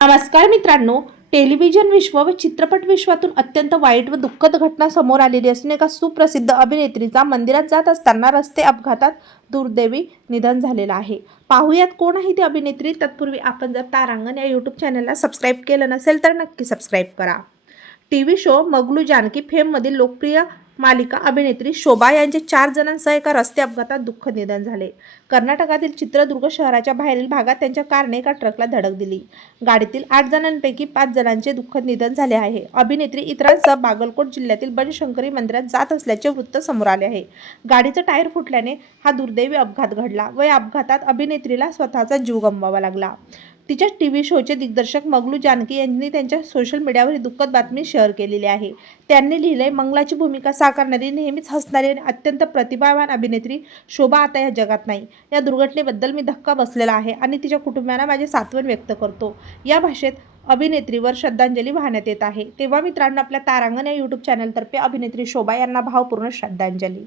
नमस्कार मित्रांनो टेलिव्हिजन विश्व व चित्रपट विश्वातून अत्यंत वाईट व दुःखद घटना समोर आलेली असून एका सुप्रसिद्ध अभिनेत्रीचा मंदिरात जात असताना रस्ते अपघातात दुर्दैवी निधन झालेलं आहे. पाहूयात कोण आहे ती अभिनेत्री? तत्पूर्वी आपण जर तारांगण या यूट्यूब चॅनलला सबस्क्राईब केलं नसेल तर नक्की सबस्क्राईब करा. टी व्ही शो मगलू जानकी फेममधील लोकप्रिय मालिका अभिनेत्री शोभा यांचे चार जणांसह एका रस्ते अपघातात दुःख निधन झाले. कर्नाटकातील चित्रदुर्ग शहराच्या बाहेरील भागात त्यांच्या कारने एका ट्रकला धडक दिली. गाडीतील आठ जणांपैकी पाच जणांचे दुःखद निधन झाले आहे. अभिनेत्री इतरांसह बागलकोट जिल्ह्यातील बनशंकरी मंदिरात जात असल्याचे वृत्त समोर आले आहे. गाडीचं टायर फुटल्याने हा दुर्दैवी अपघात घडला व या अपघातात अभिनेत्रीला स्वतःचा जीव गमवावा लागला. तिच्या टी व्ही शोचे दिग्दर्शक मगलू जानकी यांनी त्यांच्या सोशल मीडियावर ही दुःखद बातमी शेअर केलेली आहे. त्यांनी लिहिलंय मंगलाची भूमिका साकारणारी नेहमीच हसणारी आणि अत्यंत प्रतिभावान अभिनेत्री शोभा आता या जगात नाही. या दुर्घटनेबद्दल मी धक्का बसलेला आहे आणि तिच्या कुटुंबियांना माझे सात्वन व्यक्त करतो. या भाषेत अभिनेत्रीवर श्रद्धांजली वाहण्यात येत आहे. तेव्हा मित्रांनो आपल्या तारांगण या यूट्यूब चॅनलतर्फे अभिनेत्री शोभा यांना भावपूर्ण श्रद्धांजली.